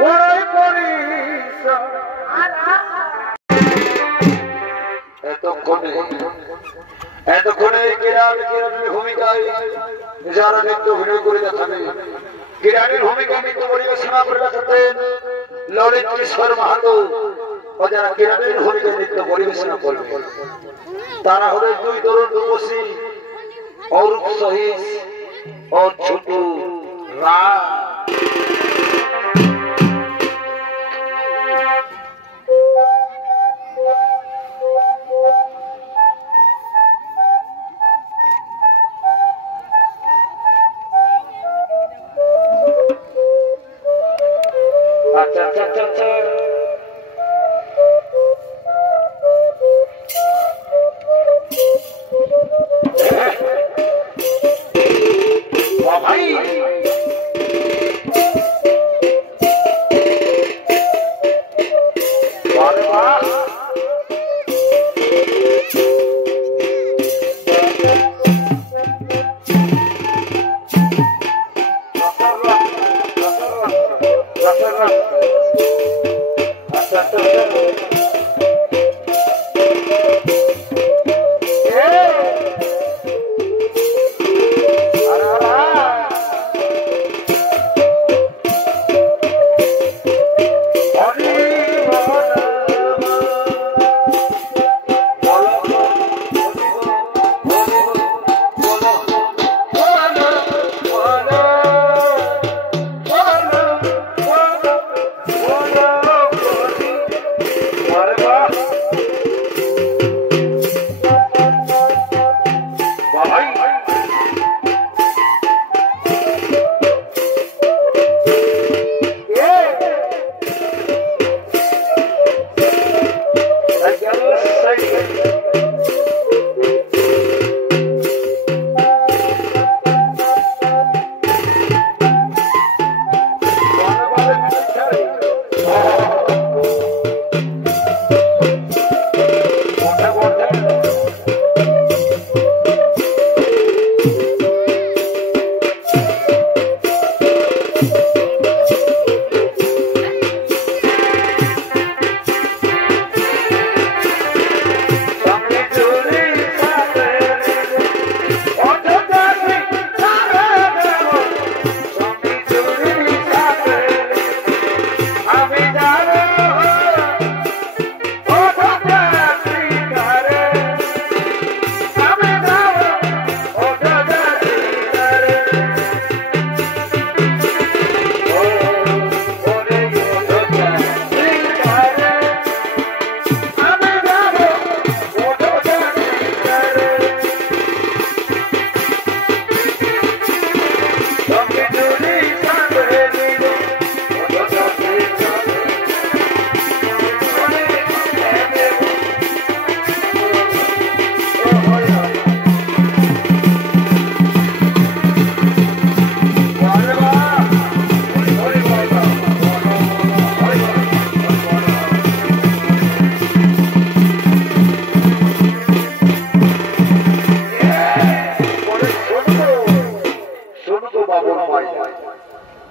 বড়ই পরিশ্রম এতক্ষণে কিরাটের ভূমিকায় যারা নৃত্য অভিনয় করে দেখাবে কিরাটের ভূমিকা নৃত্য পরিবেশনা করে দেখাতেন ললিত কিশোর মাহাতো ও যারা কিরাটের ভূমিকা নৃত্য পরিবেশনা করবে তারা হলেন দুই তরুণ রূপসী অরূপ সহিস ও ছোটু রায়।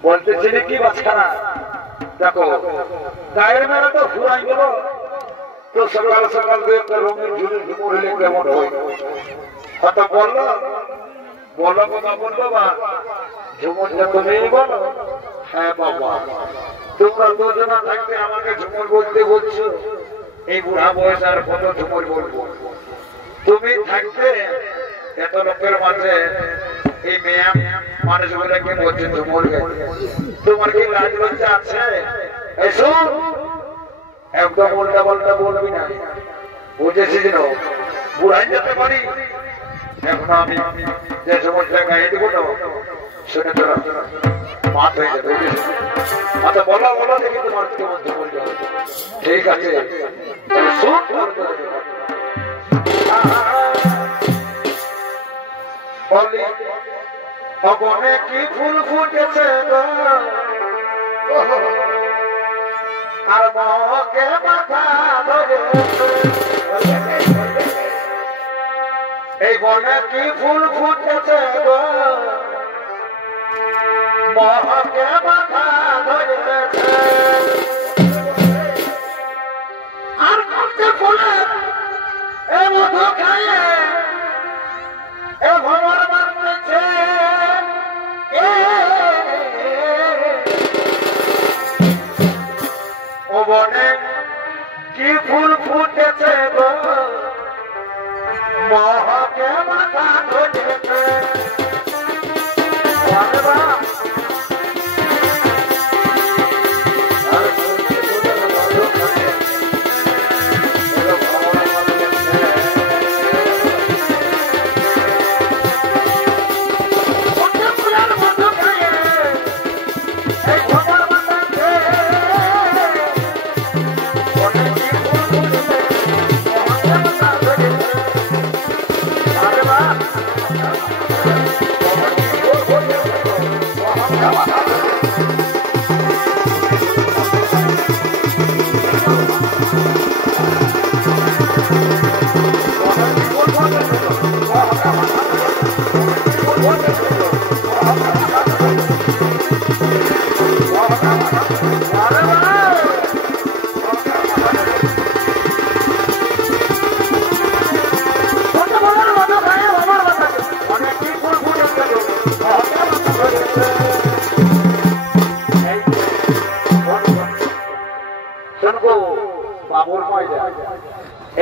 বলতেছিনি কি বাচ্চারা দেখো গায়ের মেলা তো ফুরাই গেল তো সকাল সকাল একটা রঙের ঝুড়ি ঝুমুর হলে কেমন হয় কথা বললো বলো কথা বললো বা ঝুমুরটা তুমি বলো হ্যাঁ বাবা তোমরা দুজনা থাকতে আমাকে ঝুমুর বলতে বলছো এই বুড়া বয়স আর কত ঝুমুর বলবো তুমি থাকতে এত লোকের মাঝে এই মেয়ে মানুষগুলো কি বলছে ঝুমুর তোমার কি লাজ লজ্জা আছে এসো একদম উল্টা পাল্টা বলবি না বুঝেছি যেন বুড়াই যেতে পারি এখন আমি যে সমস্যা গায়ে দিব না শুনে তোরা মাত হয়ে যাবে আচ্ছা বলো বলো দেখি তোমার কেমন ঝুমুর ঠিক আছে অবনে কি ফুল ফুটেছে আর মহকে মাথা ধরে এই বনে কি ফুল ফুটেছে মহকে মাথা ধরে মধু খায়ে এ ভ্রমর মানছে ও বনে কি ফুল ফুটেছে গো মহকে মাথা ধরেছে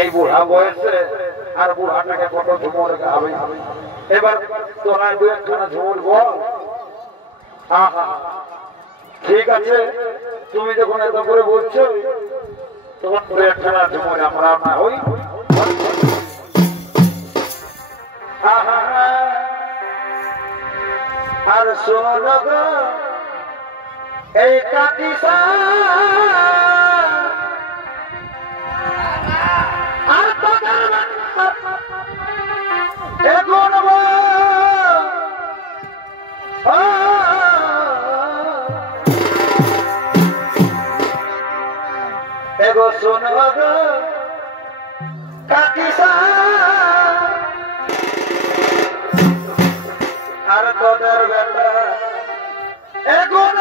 এই বুড়া বয়সে আর বুড়াটাকে কত ঝুমর গাবে এবার তোরা দু একখানা ঝুমর বল ঠিক আছে তুমি যখন এত করে বলছো তখন দু একখানা ঝুমর আমরা না হই আর শোনো গো এই কাটিসা আর তোদের এখন এগো শোনো গো কাটিসা আর তোদের বেলা এখন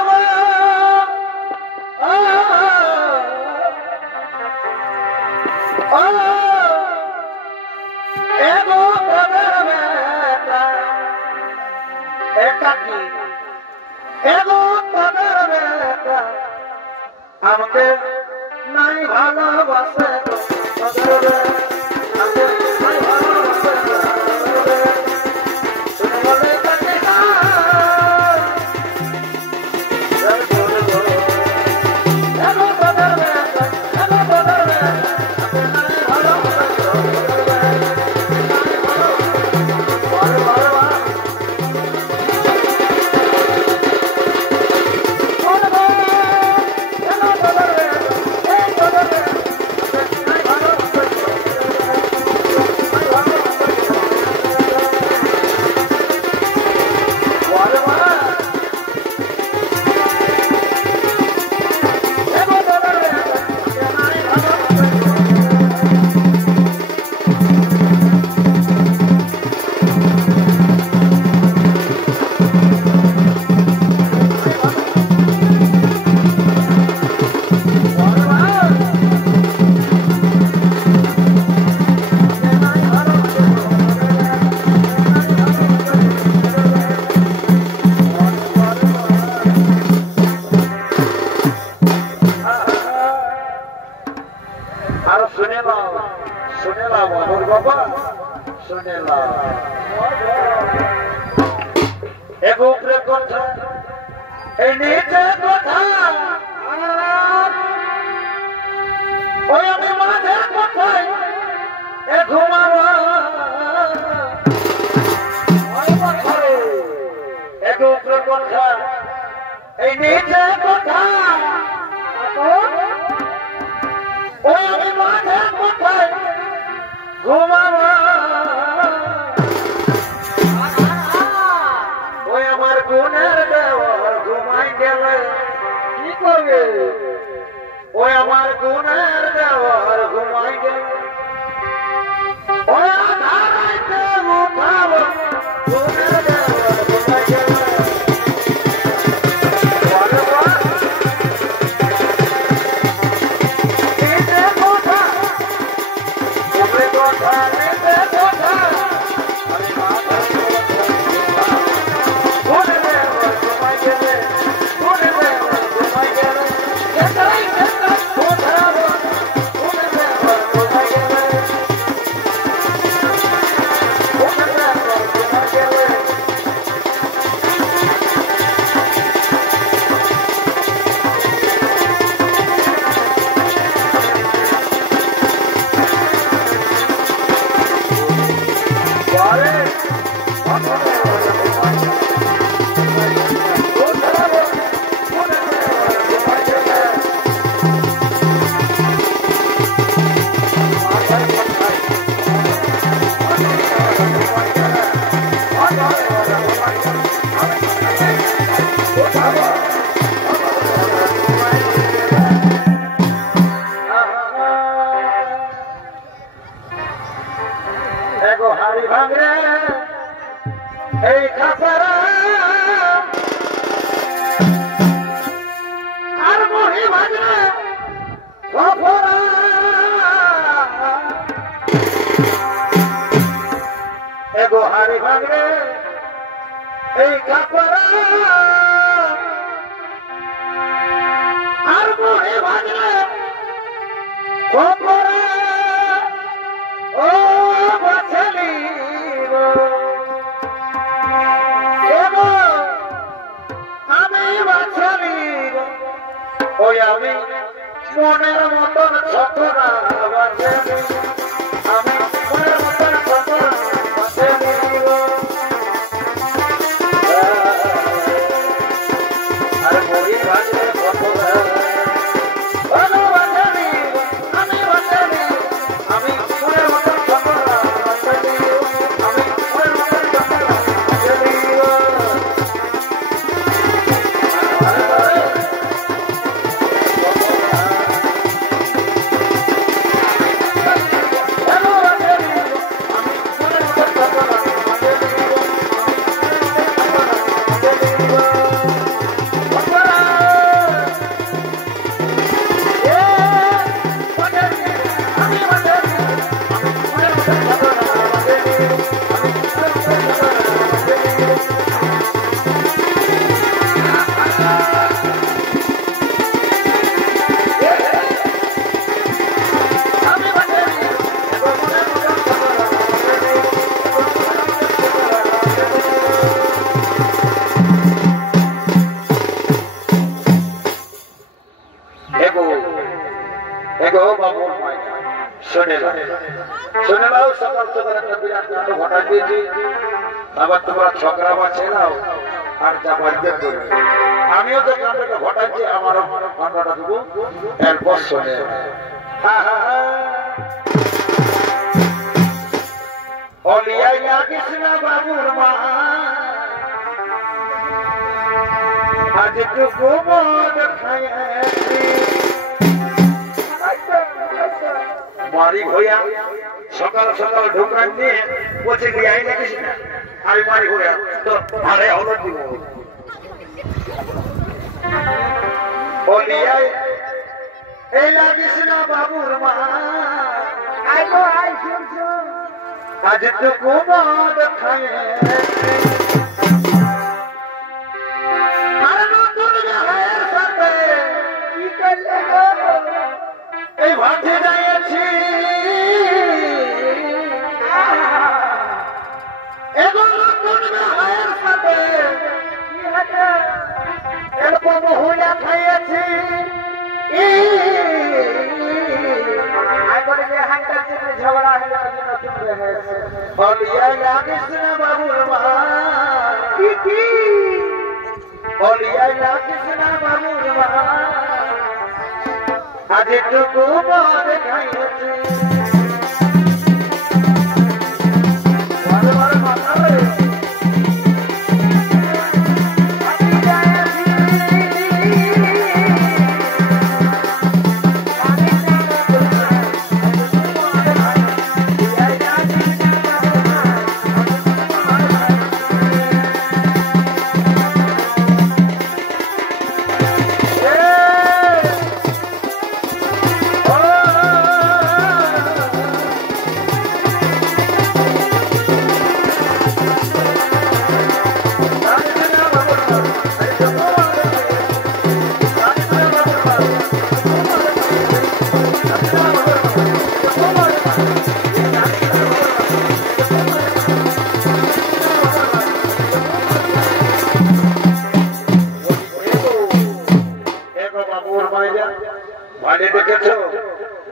আমাকে নাই ভালোবাসে Bye. এই খাতারা আর মহি ভাজে খবরা এগো হারি ভাঙে এই খাতারা আর মহি ভাজে খবরা ও বাছালি আমি বাছালি ওই আমি মনের মতন ছতরা বাছালি আমি মনের মতন ছতরা বাছালি আরে মরি ভাজে ছতরা ভালো বাছালি আমি বাছালি আমি মনের মতন ছতরা বাছালি আমি মনের মতন ছতরা বাছালি আমিও তো কান্ডটা ঘটাচ্ছি আমারও কান্ডটা দেবো এরপর শোনে অলিয়া কৃষ্ণ বাবুর মা আজ টুকু মদ খাইছি মারি হইয়া সকাল সকাল ঢোকান নিয়ে পচে গিয়ে আই লাগিস না আমি মারি হইয়া তো ভাড়ে হলো দিব বলিয়াই এই লাগিস না বাবুর মা আইগো আই শুনছো আজ টুকু মদ খাইছি আর নতুন গায়ের সাথে কি করলে গো এই ভাটে যাইছি এগো নতুন গায়ের সাথে কি হাতে এরকম হইয়া খাইছি আইগো যে হাইটা চিনে ঝগড়া হইলা নতুন হয়েছে বলিয়া লাগিস না বাবুর মা কি বলিয়া লাগিস না বাবুর মা আজ টুকু মদ খাইছি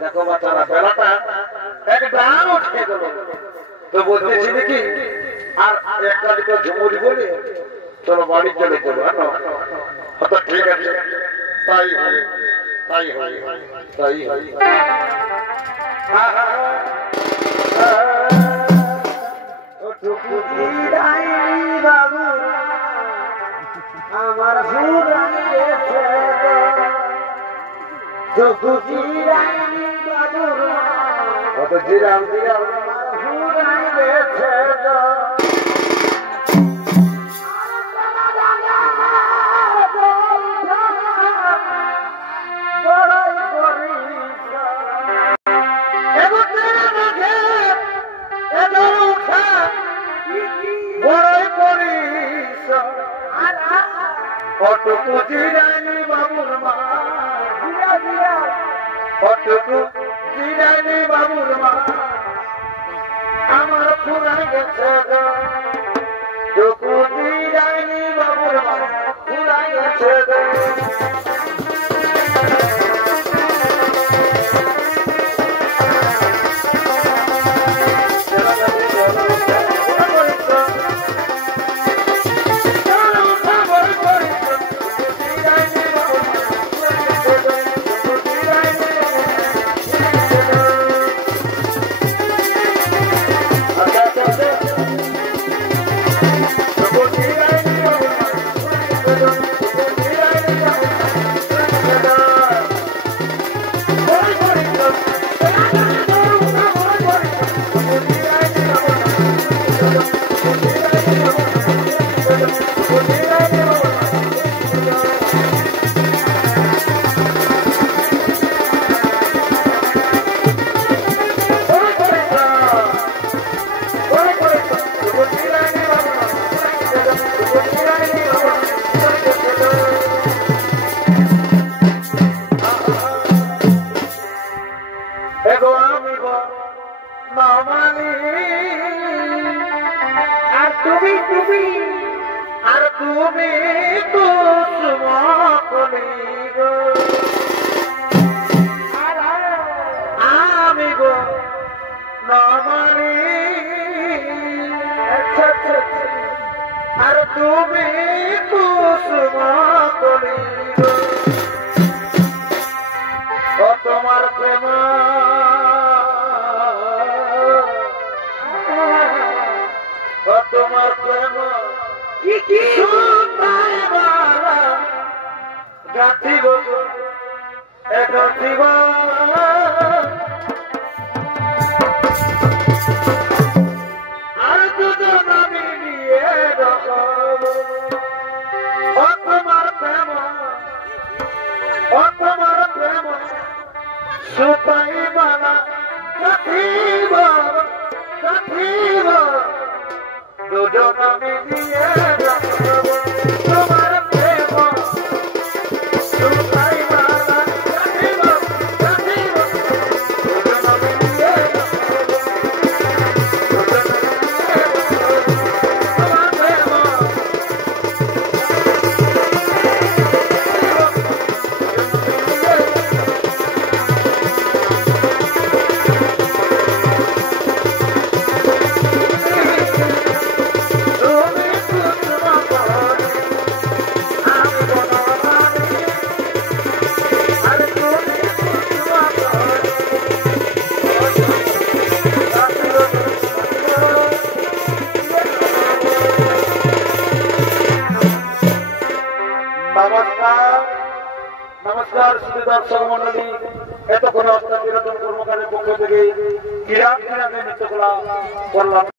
দেখো বাচ্চারা বেলাটা একদম উঠে গেল তো বলতেছি নাকি আর একটা দিকে ঝুমুরি বলে চলো বাড়ি চলে যাবো হ্যাঁ ঠিক আছে তাই হয় তাই হয় তাই হয় আমার জিরাম জিরাম অটুকু জিরানি বাবুর মা অটুকু জিরানি বাবুর মা আমার ফুরাই গেছে টুকু জিরানি বাবুর মা ফুরাই গেছে তোমার প্রেম তোমার প্রেম গাথি গো গাথি গো আর দুজন আমি নিয়ে তোমার প্রেম তোমার প্রেম সুপাই মানা গাথিব গাথিব দুজন আমি নিয়ে তোমার প্রেম সুপাই মানা গাথিব গাথিব দুজন আমি নিয়ে তোমার প্রেম নমস্কার শ্রী দর্শক মন্ডলী এতক্ষণ অস্তাচিরতন কর্মকারের পক্ষ থেকে নৃত্য করলাম।